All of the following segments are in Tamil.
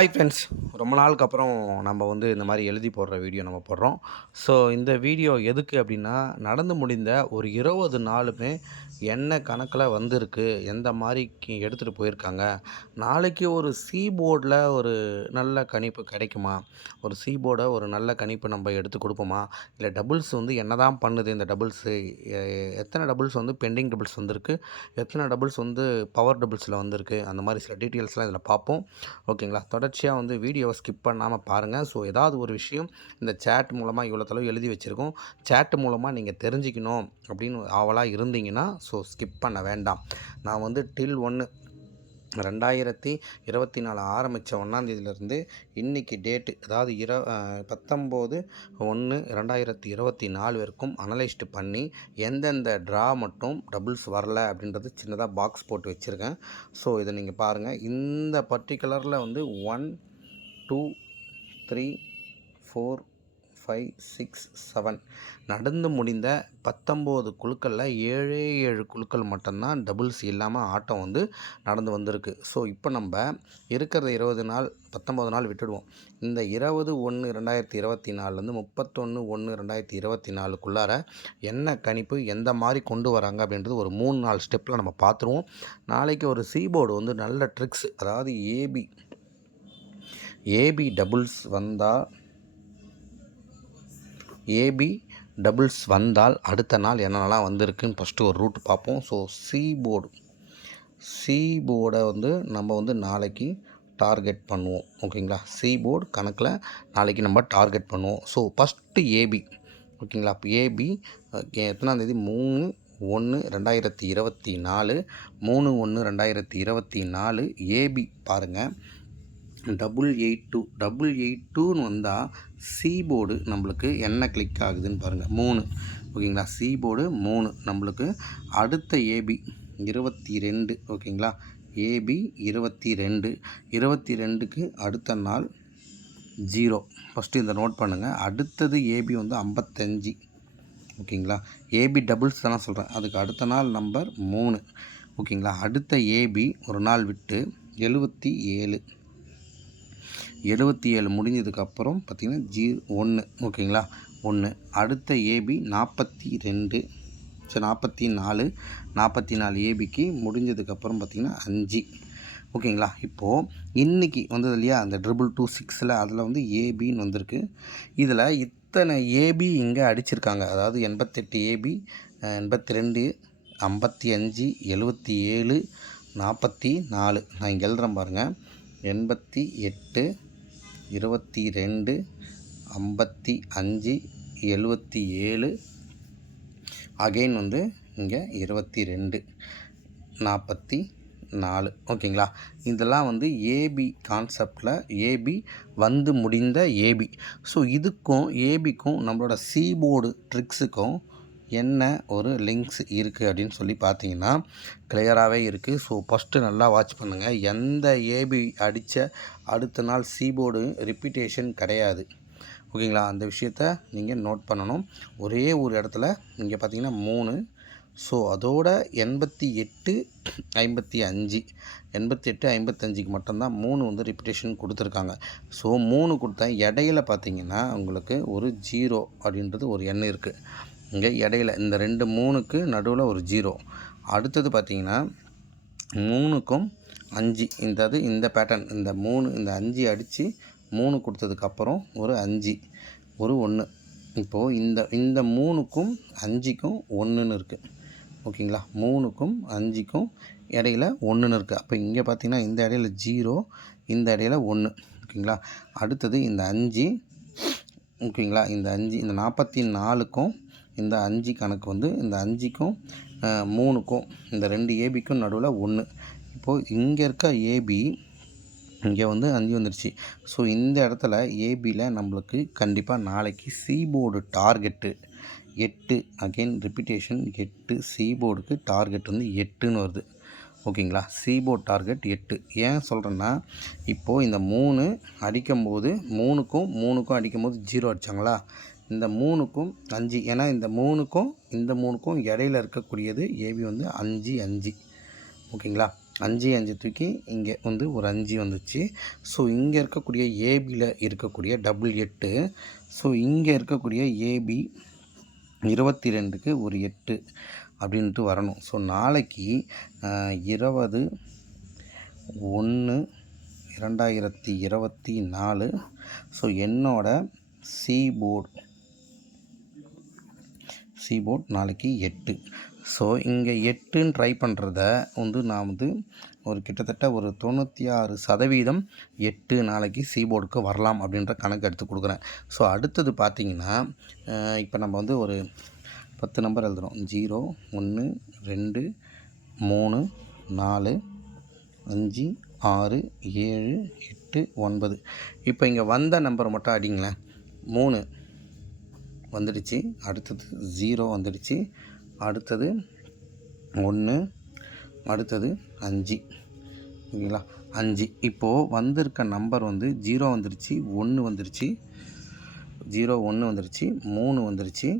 ஹாய் ஃப்ரெண்ட்ஸ் ரொம்ப நாளுக்கு அப்புறம் நம்ம வந்து இந்த மாதிரி எழுதி போடுற வீடியோ நம்ம போடுறோம். ஸோ இந்த வீடியோ எதுக்கு அப்படின்னா நடந்து முடிந்த ஒரு இருபது நாளுமே என்ன கணக்கில் வந்திருக்கு? எந்த மாதிரி எடுத்துகிட்டு போயிருக்காங்க? நாளைக்கு ஒரு சி போர்டில் ஒரு நல்ல கணிப்பு கிடைக்குமா? ஒரு சி போர்டை ஒரு நல்ல கணிப்பு நம்ம எடுத்து கொடுப்போமா? இல்லை டபுள்ஸ் வந்து என்ன தான் பண்ணுது இந்த டபுள்ஸு எத்தனை டபுள்ஸ் வந்து பெண்டிங் டபுள்ஸ் வந்திருக்கு? எத்தனை டபுள்ஸ் வந்து பவர் டபுள்ஸில் வந்திருக்கு? அந்த மாதிரி சில டீட்டெயில்ஸ்லாம் இதில் பார்ப்போம். ஓகேங்களா தொடர்ச்சியாக வந்து வீடியோவை ஸ்கிப் பண்ணாமல் பாருங்கள் ஸோ ஏதாவது ஒரு விஷயம் இந்த சேட் மூலமாக இவ்வளோ தளவு எழுதி வச்சுருக்கோம். சேட் மூலமாக நீங்கள் தெரிஞ்சுக்கணும் அப்படின்னு ஆவலாக இருந்தீங்கன்னா ஸோ ஸ்கிப் பண்ண வேண்டாம். நான் வந்து டில் ஒன்று ரெண்டாயிரத்தி இருபத்தி நாலு ஆரம்பித்த ஒன்றாந்தேதியிலேருந்து இன்றைக்கி டேட்டு அதாவது இர பத்தொம்போது ஒன்று ரெண்டாயிரத்தி இருபத்தி நாலு வரைக்கும் அனலைஸ்டு பண்ணி எந்தெந்த ட்ரா மட்டும் டபுள்ஸ் வரல அப்படின்றது சின்னதாக பாக்ஸ் போட்டு வச்சுருக்கேன். ஸோ இதை நீங்கள் பாருங்கள் இந்த பர்டிகுலரில் வந்து one two three four five six seven நடந்து முடிந்த பத்தொம்போது குழுக்களில் ஏழே ஏழு குழுக்கள் மட்டும்தான் டபுள்ஸ் இல்லாமல் ஆட்டம் வந்து நடந்து வந்திருக்கு. ஸோ இப்போ நம்ம இருக்கிற இருபது நாள் பத்தொம்போது நாள் விட்டுடுவோம். இந்த இருபது ஒன்று ரெண்டாயிரத்தி இருபத்தி நாலுலேருந்து முப்பத்தொன்று ஒன்று ரெண்டாயிரத்தி இருபத்தி நாலுக்குள்ளார என்ன கணிப்பு எந்த மாதிரி கொண்டு வராங்க அப்படின்றது ஒரு மூணு நாலு ஸ்டெப்பில் நம்ம பார்த்துருவோம் நாளைக்கு ஒரு சீபோர்டு வந்து நல்ல ட்ரிக்ஸ் அதாவது ஏபி ஏபி டபுள்ஸ் வந்தால் ஏபி டபுள்ஸ் வந்தால் அடுத்த நாள் என்னென்னலாம் வந்திருக்குன்னு ஃபஸ்ட்டு ஒரு ரூட் பார்ப்போம். ஸோ சி போர்டு சி போர்டை வந்து நம்ம வந்து நாளைக்கு டார்கெட் பண்ணுவோம். ஓகேங்களா? சி போர்டு கணக்கில் நாளைக்கு நம்ம டார்கெட் பண்ணுவோம். ஸோ ஃபஸ்ட்டு ஏபி ஓகேங்களா? இப்போ ஏபி எத்தனாந்தேதி? மூணு ஒன்று ரெண்டாயிரத்தி இருபத்தி நாலு மூணு ஒன்று ரெண்டாயிரத்தி இருபத்தி நாலு ஏபி பாருங்கள் double eight two double eight டூன்னு வந்தால் சீபோர்டு நம்மளுக்கு என்ன கிளிக் ஆகுதுன்னு பாருங்கள் மூணு. ஓகேங்களா? சீபோர்டு மூணு. நம்மளுக்கு அடுத்த ஏபி இருபத்தி ரெண்டு ஓகேங்களா? ஏபி இருபத்தி ரெண்டு இருபத்தி ரெண்டுக்கு அடுத்த நாள் ஜீரோ ஃபஸ்ட்டு இந்த நோட் பண்ணுங்கள் அடுத்தது ஏபி வந்து ஐம்பத்தஞ்சு. ஓகேங்களா? ஏபி டபுள்ஸ் தானே சொல்கிறேன் அதுக்கு அடுத்த நாள் நம்பர் மூணு. ஓகேங்களா? அடுத்த ஏபி ஒரு நாள் விட்டு எழுபத்தி ஏழு. எழுபத்தி ஏழு முடிஞ்சதுக்கப்புறம் பார்த்திங்கன்னா ஜீ ஒன்று ஓகேங்களா? ஒன்று. அடுத்த ஏபி நாற்பத்தி ரெண்டு. சரி நாற்பத்தி நாலு. நாற்பத்தி நாலு ஏபிக்கு முடிஞ்சதுக்கப்புறம் பார்த்திங்கன்னா அஞ்சு. ஓகேங்களா? இப்போது இன்றைக்கி வந்தது இல்லையா? அந்த ட்ரிபிள் டூ சிக்ஸில் அதில் வந்து ஏபின்னு வந்திருக்கு. இதில் இத்தனை ஏபி இங்கே அடிச்சிருக்காங்க. அதாவது எண்பத்தெட்டு ஏபி எண்பத்தி ரெண்டு ஐம்பத்தி அஞ்சு எழுபத்தி ஏழு நாற்பத்தி நாலு. நான் இங்கே எழுதுகிறேன் பாருங்கள் எண்பத்தி எட்டு இருபத்தி ரெண்டு ஐம்பத்தி அஞ்சு எழுபத்தி ஏழு. அகெயின் வந்து இங்கே இருபத்தி ரெண்டு நாற்பத்தி நாலு. ஓகேங்களா இதெல்லாம் வந்து ஏபி கான்செப்டில் ஏபி வந்து முடிந்த ஏபி ஸோ இதுக்கும் ஏபிக்கும் நம்மளோட சீபோர்டு ட்ரிக்ஸுக்கும் என்ன ஒரு லிங்க்ஸ் இருக்குது அப்படின்னு சொல்லி பார்த்தீங்கன்னா கிளியராகவே இருக்குது ஸோ ஃபஸ்ட்டு நல்லா வாட்ச் பண்ணுங்கள் எந்த ஏபி அடித்த அடுத்த நாள் சீபோர்டு ரிப்பிட்டேஷன் ரிப்பீட்டேஷன் கிடையாது. ஓகேங்களா? அந்த விஷயத்த நீங்கள் நோட் பண்ணணும். ஒரே ஒரு இடத்துல இங்கே பார்த்தீங்கன்னா மூணு. ஸோ அதோட எண்பத்தி எட்டு ஐம்பத்தி அஞ்சு. எண்பத்தி எட்டு ஐம்பத்தஞ்சுக்கு மட்டும்தான் மூணு வந்து ரிப்பிட்டேஷன் கொடுத்துருக்காங்க. ஸோ மூணு கொடுத்தா இடையில பார்த்தீங்கன்னா உங்களுக்கு ஒரு ஜீரோ அப்படின்றது ஒரு எண் இருக்குது இங்கே இடையில இந்த ரெண்டு மூணுக்கு நடுவில் ஒரு ஜீரோ. அடுத்தது பார்த்தீங்கன்னா மூணுக்கும் அஞ்சு. இந்த இது இந்த பேட்டர்ன் இந்த மூணு இந்த அஞ்சு அடித்து மூணு கொடுத்ததுக்கப்புறம் ஒரு அஞ்சு ஒரு ஒன்று இப்போது இந்த இந்த மூணுக்கும் அஞ்சுக்கும் ஒன்றுன்னு இருக்குது ஓகேங்களா? மூணுக்கும் அஞ்சுக்கும் இடையில ஒன்றுன்னு இருக்குது அப்போ இங்கே பார்த்தீங்கன்னா இந்த இடையில ஜீரோ இந்த இடையில ஒன்று ஓகேங்களா? அடுத்தது இந்த அஞ்சு. ஓகேங்களா? இந்த அஞ்சு இந்த நாற்பத்தி நாலுக்கும் இந்த அஞ்சு கணக்கு வந்து இந்த அஞ்சுக்கும் மூணுக்கும் இந்த ரெண்டு ஏபிக்கும் நடுவில் ஒன்று இப்போது இங்கே இருக்க ஏபி இங்கே வந்து அஞ்சு வந்துடுச்சு ஸோ இந்த இடத்துல ஏபியில் நம்மளுக்கு கண்டிப்பாக நாளைக்கு சி போர்டு டார்கெட்டு எட்டு. அகெயின் ரிப்பிட்டேஷன் எட்டு. சி போர்டுக்கு டார்கெட் வந்து எட்டுன்னு வருது. ஓகேங்களா? சி போர்ட் டார்கெட் எட்டு. ஏன் சொல்கிறேன்னா இப்போது இந்த மூணு அடிக்கும்போது மூணுக்கும் மூணுக்கும் அடிக்கும்போது ஜீரோ அடித்தாங்களா இந்த மூணுக்கும் அஞ்சு. ஏன்னா இந்த மூணுக்கும் இந்த மூணுக்கும் இடையில இருக்கக்கூடியது ஏபி வந்து அஞ்சு அஞ்சு. ஓகேங்களா? அஞ்சு அஞ்சு தூக்கி இங்கே வந்து ஒரு அஞ்சு வந்துச்சு. ஸோ இங்கே இருக்கக்கூடிய ஏபியில் இருக்கக்கூடிய டபுள் எட்டு. ஸோ இங்கே இருக்கக்கூடிய ஏபி இருபத்தி ரெண்டுக்கு ஒரு எட்டு அப்படின்ட்டு வரணும். ஸோ நாளைக்கு இருபது ஒன்று இரண்டாயிரத்தி இருபத்தி நாலு. ஸோ என்னோட சி போர்டு சி போர்ட் நாளைக்கு எட்டு. ஸோ இங்கே எட்டுன்னு ட்ரை பண்ணுறத வந்து நான் வந்து ஒரு கிட்டத்தட்ட ஒரு தொண்ணூற்றி ஆறு சதவீதம் எட்டு நாளைக்கு சி போர்டுக்கு வரலாம் அப்படின்ற கணக்கு எடுத்து கொடுக்குறேன். ஸோ அடுத்தது பார்த்தீங்கன்னா இப்போ நம்ம வந்து ஒரு பத்து நம்பர் எழுதுகிறோம் ஜீரோ ஒன்று ரெண்டு மூணு நாலு அஞ்சு ஆறு ஏழு எட்டு ஒன்பது. இப்போ இங்கே வந்த நம்பர் மட்டும் அடிங்களேன். மூணு. வந்துடுச்சு. அடுத்தது ஜீரோ வந்துடுச்சு. அடுத்தது ஒன்று அடுத்தது அஞ்சு. ஓகேங்களா? அஞ்சு. இப்போது வந்திருக்க நம்பர் வந்து ஜீரோ வந்துடுச்சு ஒன்று வந்துடுச்சு. ஜீரோ ஒன்று வந்துடுச்சு மூணு வந்துருச்சு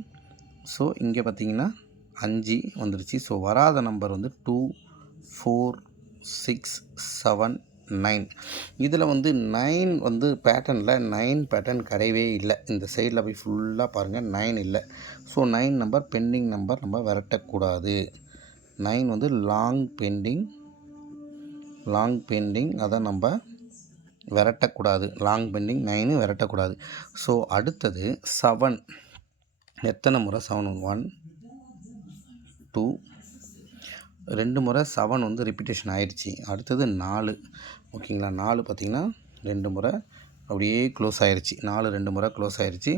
ஸோ இங்கே பார்த்தீங்கன்னா அஞ்சு வந்துடுச்சு. ஸோ வராத நம்பர் வந்து two four six seven nine இதில் வந்து நைன் வந்து பேட்டர்னில் நைன் பேட்டர்ன் கிடையவே இல்லை. இந்த சைடில் போய் ஃபுல்லாக பாருங்கள் நைன் இல்லை. So nine number pending number நம்ம விரட்டக்கூடாது. நைன் வந்து லாங் பெண்டிங் லாங் பெண்டிங் அதை நம்ம விரட்டக்கூடாது. லாங் பெண்டிங் நைனு விரட்டக்கூடாது. ஸோ அடுத்தது செவன் எத்தனை முறை செவன் ஒன் டூ ரெண்டு முறை செவன் வந்து ரிப்பீட்டேஷன் ஆயிடுச்சு. அடுத்தது நாலு. ஓகேங்களா? நாலு பார்த்திங்கன்னா ரெண்டு முறை அப்படியே க்ளோஸ் ஆயிடுச்சு நாலு ரெண்டு முறை க்ளோஸ் ஆயிடுச்சு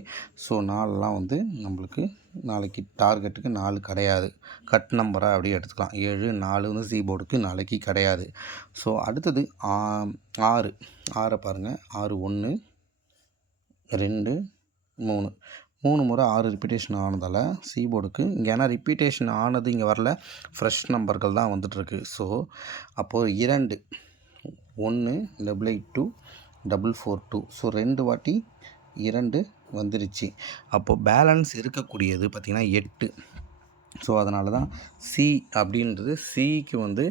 ஸோ நாலுலாம் வந்து நம்மளுக்கு நாளைக்கு டார்கெட்டுக்கு நாலு கிடையாது. கட் நம்பராக அப்படியே எடுத்துக்கலாம். ஏழு நாலு வந்து சி போர்டுக்கு நாளைக்கு கிடையாது. ஸோ அடுத்தது ஆ- ஆறு. ஆறை பாருங்கள் ஆறு ஒன்று ரெண்டு மூணு. மூணு முறை ஆறு ரிப்பீட்டேஷன் ஆனதால் சி போர்டுக்கு இங்கே ஏன்னா ரிப்பீட்டேஷன் ஆனது இங்கே வரல. ஃப்ரெஷ் நம்பர்கள் தான் வந்துட்டுருக்கு. ஸோ அப்போது இரண்டு. ஒன்று double eight two double four two so ரெண்டு வாட்டி இரண்டு வந்துருச்சு. அப்போது பேலன்ஸ் இருக்கக்கூடியது பார்த்திங்கன்னா எட்டு. ஸோ அதனால தான் சி அப்படின்றது சிக்கு வந்து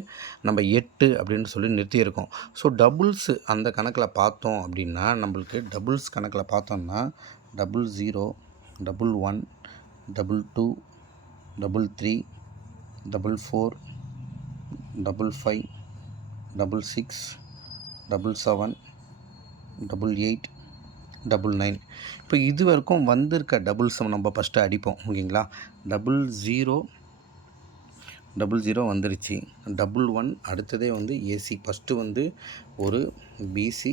நம்ம எட்டு அப்படின்னு சொல்லி நிறுத்தியிருக்கோம். ஸோ டபுள்ஸு அந்த கணக்கில் பார்த்தோம் அப்படின்னா நம்மளுக்கு டபுள்ஸ் கணக்கில் பார்த்தோம்னா double zero double one double two double three double four double five double six double seven double eight double nine இப்போ இது வரைக்கும் வந்திருக்க டபுள்ஸ் நம்ம ஃபஸ்ட்டு அடிப்போம் ஓகேங்களா? டபுள் ஜீரோ டபுள் ஜீரோ வந்துருச்சு. டபுள் ஒன் அடுத்ததே வந்து ஏசி ஃபஸ்ட்டு வந்து ஒரு பிசி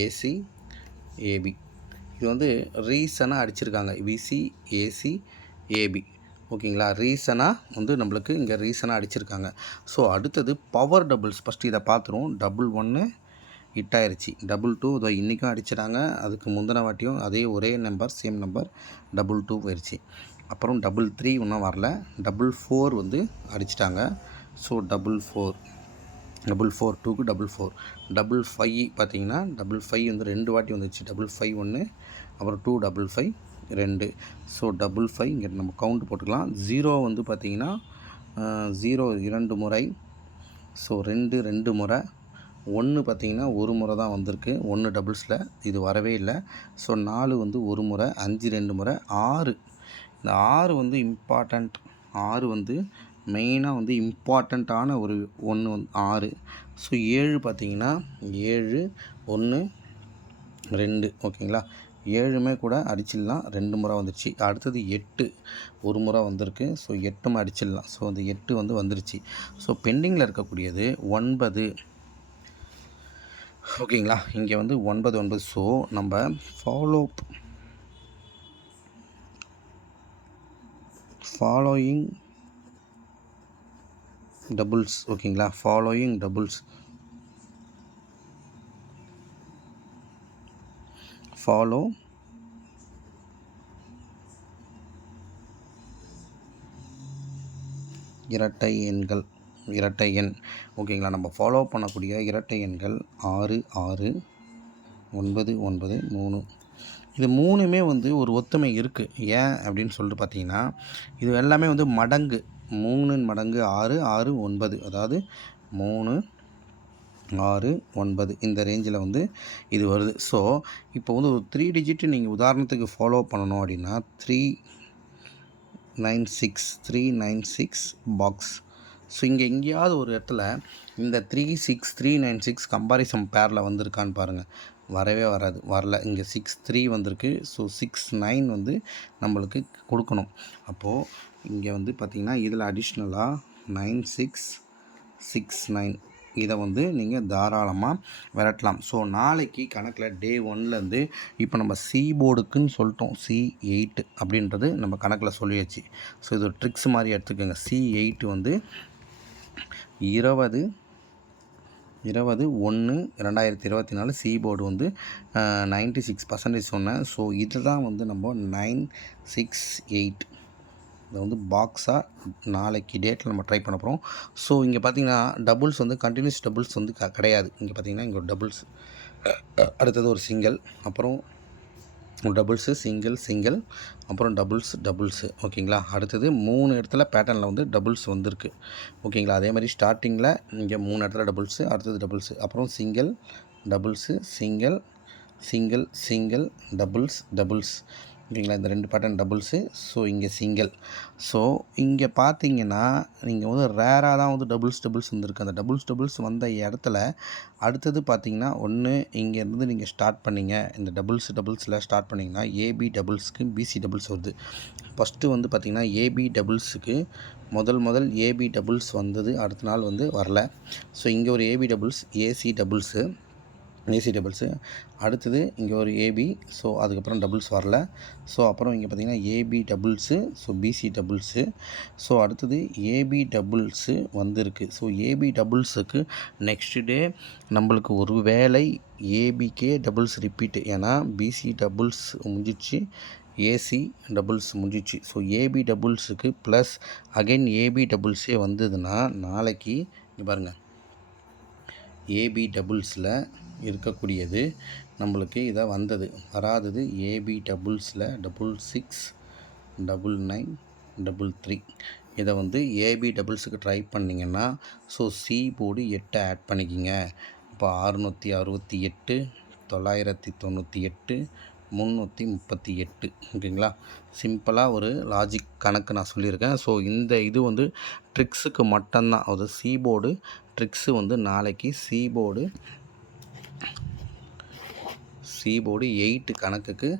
ஏசி ஏபி இது வந்து ரீசனாக அடிச்சிருக்காங்க. பிசி ஏசி ஏபி ஓகேங்களா? ரீசனாக வந்து நம்மளுக்கு இங்கே ரீசனாக அடிச்சிருக்காங்க. ஸோ அடுத்தது பவர் டபுள்ஸ் ஃபஸ்ட்டு இதை பார்த்துருவோம் டபுள் ஒன்று ஹிட் ஆயிடுச்சு டபுள் டூ இதோ இன்றைக்கும் அடிச்சிட்டாங்க. அதுக்கு முந்தின வாட்டியும் அதே ஒரே number same number double two போயிடுச்சு அப்புறம் டபுள் த்ரீ இன்னும் வரல. டபுள் ஃபோர் வந்து அடிச்சிட்டாங்க. So double four double four டூக்கு டபுள் ஃபோர் டபுள் ஃபைவ் பார்த்தீங்கன்னா டபுள் ஃபைவ் வந்து ரெண்டு வாட்டி வந்துச்சு டபுள் ஃபைவ் ஒன்று அப்புறம் டூ டபுள் ஃபைவ் ரெண்டு. ஸோ டபுள் ஃபைவ் இங்கே நம்ம கவுண்ட் போட்டுக்கலாம். ஜீரோ வந்து பார்த்தீங்கன்னா ஜீரோ இரண்டு முறை. ஸோ ரெண்டு ரெண்டு முறை. ஒன்று பார்த்தீங்கன்னா ஒரு முறை தான் வந்திருக்கு. ஒன்று டபுள்ஸில் இது வரவே இல்லை. ஸோ நாலு வந்து ஒரு முறை அஞ்சு ரெண்டு முறை ஆறு. இந்த ஆறு வந்து இம்பார்ட்டண்ட் ஆறு வந்து மெயினாக வந்து இம்பார்ட்டண்ட்டான ஒரு ஒன்று வந்து ஆறு. ஸோ ஏழு பார்த்திங்கன்னா ஏழு ஒன்று ரெண்டு. ஓகேங்களா ஏழுமே கூட அடிச்சிடலாம். ரெண்டு முறை வந்துருச்சு. அடுத்தது எட்டு ஒரு முறை வந்திருக்கு. ஸோ எட்டும் அடிச்சிடலாம். ஸோ அந்த எட்டு வந்து வந்துருச்சு. ஸோ பெண்டிங்கில் இருக்கக்கூடியது ஒன்பது. ஓகேங்களா? இங்கே வந்து ஒன்பது ஒன்பது. ஸோ நம்ம ஃபாலோ ஃபாலோயிங் டபுள்ஸ் ஓகேங்களா? ஃபாலோயிங் டபுள்ஸ் ஃபாலோ இரட்டை எண்கள் இரட்டை எண். ஓகேங்களா? நம்ம ஃபாலோ பண்ணக்கூடிய இரட்டை எண்கள் ஆறு ஆறு ஒன்பது ஒன்பது மூணு. இது மூணுமே வந்து ஒரு ஒத்துமை இருக்குது ஏன் அப்படின்னு சொல்லிட்டு பார்த்தீங்கன்னா இது எல்லாமே வந்து மடங்கு. மூணு மடங்கு ஆறு ஆறு ஒன்பது. அதாவது மூணு ஆறு ஒன்பது இந்த ரேஞ்சில் வந்து இது வருது. ஸோ இப்போ வந்து ஒரு த்ரீ டிஜிட்டு நீங்கள் உதாரணத்துக்கு ஃபாலோ பண்ணணும் அப்படின்னா three nine six three nine six box so இங்கே எங்கேயாவது ஒரு இடத்துல இந்த three six three nine six comparison பேரில் வந்திருக்கான்னு பாருங்கள் வரவே வராது. வரல. இங்கே சிக்ஸ் த்ரீ வந்திருக்கு. ஸோ சிக்ஸ் நைன் வந்து நம்மளுக்கு கொடுக்கணும். அப்போது இங்கே வந்து பார்த்திங்கன்னா இதில் அடிஷ்னலாக நைன் சிக்ஸ் சிக்ஸ் நைன் இதை வந்து நீங்கள் தாராளமாக விரட்டலாம். ஸோ நாளைக்கு கணக்கில் டே ஒன்லேருந்து இப்போ நம்ம சி போர்டுக்குன்னு சொல்லிட்டோம். சி எயிட்டு அப்படின்றது நம்ம கணக்கில் சொல்லியாச்சு. ஸோ இது ஒரு ட்ரிக்ஸ் மாதிரி எடுத்துக்கோங்க. சி எயிட் வந்து இருபது இருபது ஒன்று ரெண்டாயிரத்தி இருபத்தி நாலு சி போர்டு வந்து நைன்ட்டி சிக்ஸ் பர்சன்டேஜ் சொன்னேன். ஸோ இதுதான் வந்து நம்ம நைன் சிக்ஸ் எயிட் இதை வந்து பாக்ஸாக நாளைக்கு டேட்டில் நம்ம ட்ரை பண்ண போகிறோம் ஸோ இங்கே பார்த்தீங்கன்னா டபுள்ஸ் வந்து கண்டினியூஸ் டபுள்ஸ் வந்து க கிடையாது. இங்கே பார்த்தீங்கன்னா இங்கே ஒரு டபுள்ஸ் அடுத்தது ஒரு சிங்கிள் அப்புறம் டபுள்ஸு சிங்கிள் சிங்கிள் அப்புறம் டபுள்ஸ் டபுள்ஸு ஓகேங்களா அடுத்தது மூணு இடத்துல பேட்டர்னில் வந்து டபுள்ஸ் வந்திருக்கு. ஓகேங்களா அதே மாதிரி ஸ்டார்டிங்கில் இங்கே மூணு இடத்துல டபுள்ஸு அடுத்தது டபுள்ஸு அப்புறம் single doubles single single single doubles doubles ஓகேங்களா இந்த ரெண்டு பேட்டர்ன் டபுள்ஸு ஸோ இங்கே சிங்கிள் ஸோ இங்கே பார்த்தீங்கன்னா நீங்கள் வந்து ரேராக தான் வந்து டபுள்ஸ் டபுள்ஸ் வந்துருக்கு. அந்த டபுள்ஸ் டபுள்ஸ் வந்த இடத்துல அடுத்தது பார்த்தீங்கன்னா ஒன்று இங்கேருந்து நீங்கள் ஸ்டார்ட் பண்ணீங்க. இந்த டபுள்ஸ் டபுள்ஸில் ஸ்டார்ட் பண்ணிங்கன்னா ஏபி டபுள்ஸ்க்கு பிசி டபுள்ஸ் வருது. ஃபஸ்ட்டு வந்து பார்த்திங்கன்னா ஏபி டபுள்ஸுக்கு முதல் முதல் ஏபி டபுள்ஸ் வந்தது அடுத்த நாள் வந்து வரல. ஸோ இங்கே ஒரு AB doubles AC doubles AC doubles அடுத்தது இங்கே ஒரு ஏபி ஸோ அதுக்கப்புறம் டபுள்ஸ் வரல. ஸோ அப்புறம் இங்கே பார்த்தீங்கன்னா AB doubles so BC doubles so அடுத்தது ஏபி டபுள்ஸு வந்திருக்கு. ஸோ ஏபி டபுள்ஸுக்கு நெக்ஸ்ட் டே நம்மளுக்கு ஒரு வேளை ஏபிக்கே டபுள்ஸ் ரிப்பீட்டு ஏன்னா பிசி டபுள்ஸ் முடிஞ்சிச்சு ஏசி டபுள்ஸ் முடிஞ்சிச்சு. ஸோ ஏபி டபுள்ஸுக்கு ப்ளஸ் அகைன் ஏபி டபுள்ஸே வந்ததுன்னா நாளைக்கு இங்கே பாருங்கள் ஏபி டபுள்ஸில் இருக்கக்கூடியது. நம்மளுக்கு இதை வந்தது. வராதது AB டபுள்ஸில் double six double nine double three இதை வந்து ஏபி டபுள்ஸுக்கு ட்ரை பண்ணிங்கன்னா ஸோ சி போர்டு எட்டை ஆட் பண்ணிக்கிங்க. இப்போ அறுநூற்றி அறுபத்தி எட்டு தொள்ளாயிரத்தி தொண்ணூற்றி எட்டு முந்நூற்றி முப்பத்தி எட்டு. ஓகேங்களா? சிம்பிளாக ஒரு லாஜிக் கணக்கு நான் சொல்லியிருக்கேன். ஸோ இந்த இது வந்து ட்ரிக்ஸுக்கு மட்டும்தான். அது சி போர்டு ட்ரிக்ஸு வந்து நாளைக்கு C board C board eight கணக்குக்கு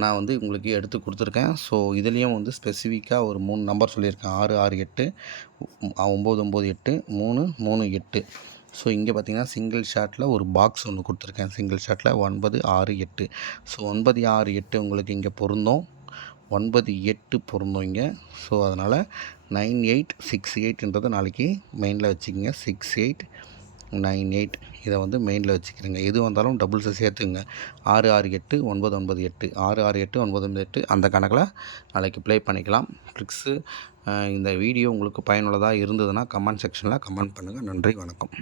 நான் வந்து உங்களுக்கு எடுத்து கொடுத்துருக்கேன். ஸோ இதுலேயும் வந்து ஸ்பெசிஃபிக்காக ஒரு மூணு நம்பர் சொல்லியிருக்கேன். ஆறு ஆறு எட்டு ஒம்பது ஒம்பது எட்டு மூணு மூணு எட்டு. ஸோ இங்கே பார்த்தீங்கன்னா சிங்கிள் ஷாட்டில் ஒரு பாக்ஸ் ஒன்று கொடுத்துருக்கேன். சிங்கிள் ஷாட்டில் ஒன்பது ஆறு எட்டு. ஸோ ஒன்பது ஆறு எட்டு உங்களுக்கு இங்கே பொருந்தோம். ஒன்பது எட்டு பொருந்தோம் இங்கே. ஸோ அதனால் நைன் எயிட் சிக்ஸ் எயிட்ன்றதை நாளைக்கு மெயினில் வச்சுக்கோங்க. சிக்ஸ் எயிட் நைன் எயிட் இதை வந்து மெயினில் வச்சுக்கிறேங்க எது வந்தாலும் டபுள்ஸை சேர்த்துங்க. ஆறு ஆறு எட்டு ஒன்பது ஒன்பது எட்டு. ஆறு ஆறு எட்டு ஒன்பது ஒன்பது எட்டு. அந்த கணக்கில் நாளைக்கு ப்ளே பண்ணிக்கலாம். ட்ரிக்ஸு இந்த வீடியோ உங்களுக்கு பயனுள்ளதாக இருந்ததுன்னா கமெண்ட் செக்ஷனில் கமெண்ட் பண்ணுங்கள் நன்றி வணக்கம்.